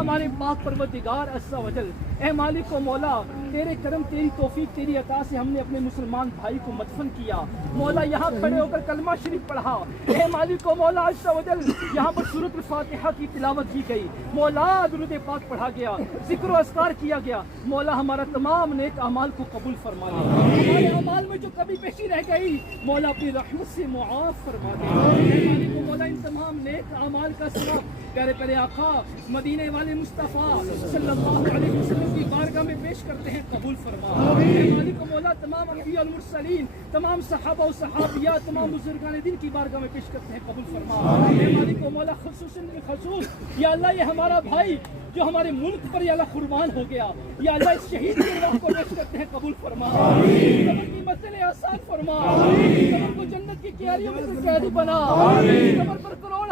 ہمارے پاک پروردگار عز و جل، اے مالک و مولا، تیرے کرم، تیری توفیق، تیری عطا سے ہم نے اپنے مسلمان بھائی کو مدفن کیا مولا، یہاں کھڑے ہو کر کلمہ شریف پڑھا، اے مالک و مولا عز و جل، یہاں پر سورۃ الفاتحہ کی تلاوت کی گئی مولا، درود پاک پڑھا گیا، ذکر و اذکار کیا گیا مولا، ہمارا تمام نیک اعمال کو قبول فرما دے، ہمارے اعمال میں جو کمی پیشی رہ گئی مولا اپنی رحمت سے معاف فرما دے، اے مالک و مولا ان تمام نیک اعمال کا ثواب پیارے پیارے آقا مدینے والے مصطفیٰ صلی اللہ علیہ وسلم کی بارگاہ میں پیش کرتے ہیں، قبول فرما، اے مالک و مولا تمام انبیاء المرسلین، تمام صحابہ و صحابیات، تمام بزرگان دین کی بارگاہ میں پیش کرتے ہیں، قبول فرما، اے مالک و مولا خصوصاً بالخصوص یا اللہ یہ ہمارا بھائی جو ہمارے ملک پر یا اللہ قربان ہو گیا، یا اللہ اس شہید کی روح کو پیش کرتے ہیں، قبول فرما، قبر کی مسئلے آسان فرما، قبر کو جنت کی کیاریوں میں سے قیدی بنا، قبر پر کروڑ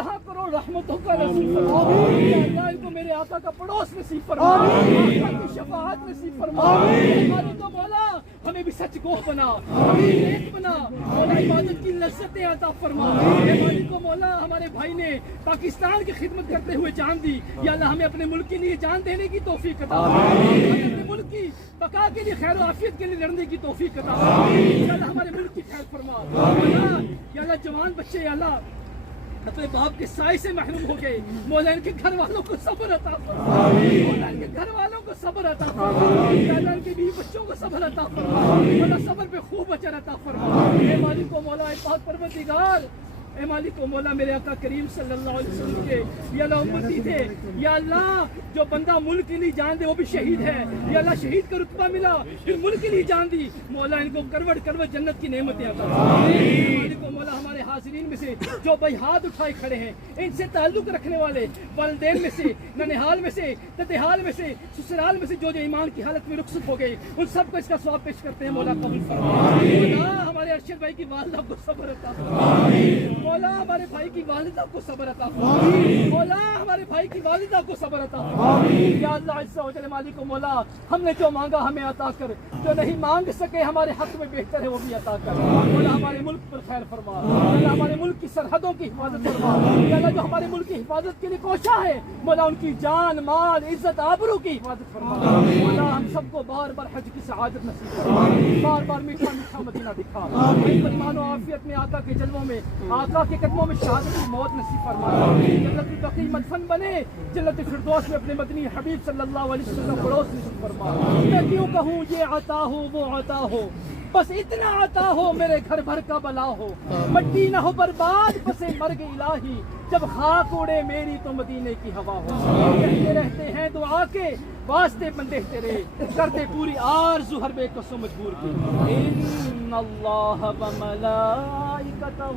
رحمتوں کا نصیب فرما، یا اللہ ان کو میرے آقا کا پڑوس نصیب فرما، آقا کی شفاعت نصیب فرما، مالک و مولا ہمیں بھی سچ گوہ بنا، ہمیں بھی نیک بنا مولا، عبادت کی لذتیں عطا فرما، اے مالک و مولا ہمارے بھائی نے پاکستان کی خدمت کرتے ہوئے جان دی، یا اللہ ہمیں اپنے ملک کے لیے جان دینے کی توفیق عطا فرما، ہمیں اپنے ملک کی بقا کے لیے خیر و عافیت کے لیے لڑنے کی توفیق عطا فرما، یا اللہ ہمارے ملک کی خیر فرما، یا اللہ جوان بچے یا اللہ اپنے باپ کے سائے سے محروم ہو گئے مولا، ان کے گھر والوں کو صبر عطا فرما، مولا ان کے گھر والوں کو صبر عطا فرما، یا اللہ ان کے بیوی بچوں کو صبر عطا فرما، مولا صبر پہ خوب اجر عطا فرما، اے مالک و مولا اے پاک پروردگار، اے مالک و مولا میرے آقا کریم صلی اللہ علیہ وسلم کے یا اللہ امتی تھے، یا اللہ جو بندہ ملک کے لیے جان دے وہ بھی شہید ہے، یا اللہ شہید کا رتبہ ملا پھر ملک کے لیے جان دی مولا، ان کو کروٹ جنت کی نعمتیں عطا فرما، اے مالک و مولا ہمارے حاضرین میں سے جو بھائی ہاتھ اٹھائے کھڑے ہیں، ان سے تعلق رکھنے والے والدین میں سے، ننہال میں سے، تتحال میں سے، سسرال میں سے جو ایمان کی حالت میں رخصت ہو گئے ان سب کو اس کا ثواب پیش کرتے ہیں مولا، قبول فرما، مولا ہمارے ارشد بھائی کی والدہ کو صبر عطا فرما، مولا ہمارے بھائی کی والدہ کو صبر عطا فرما، مولا ہمارے بھائی کی والدہ کو صبر عطا فرما، یا اللہ عز و جل مالک و مولا ہم نے جو مانگا ہمیں عطا کر، جو نہیں مانگ سکے ہمارے حق میں بہتر ہے وہ بھی عطا کر، مولا ہمارے ملک پر خیر فرما، اللہ ہمارے ملک کی سرحدوں کی حفاظت فرما، یا اللہ جو ہمارے ملک کی حفاظت کے لیے کوشاں ہے مولا ان کی جان مال عزت آبرو کی حفاظت فرما، مولا ہم سب کو بار بار حج کی سعادت نصیب فرما، بار بار میٹھا میٹھا مدینہ دکھا، ایمان و عافیت میں آقا کے جلووں میں آقا کے قدموں میں شہادت کی موت نصیب فرما، جنت البقیع مدفن بنے، جنت الفردوس میں اپنے مدنی حبیب صلی اللہ علیہ وسلم کا پڑوس نصیب فرما، میں کیوں کہوں یہ عطا ہو وہ عطا ہو، بس اتنا عطا ہو میرے گھر بھر کا بلا ہو، مٹی نہ ہو برباد پسے مرگ الہی، جب خاک اڑے میری تو مدینے کی ہوا ہو، کہتے رہتے ہیں دعا کے واسطے بندے تیرے، کرتے پوری آرزو ہر بے کسو مجبور کی، ان اللہ و ملائکتہ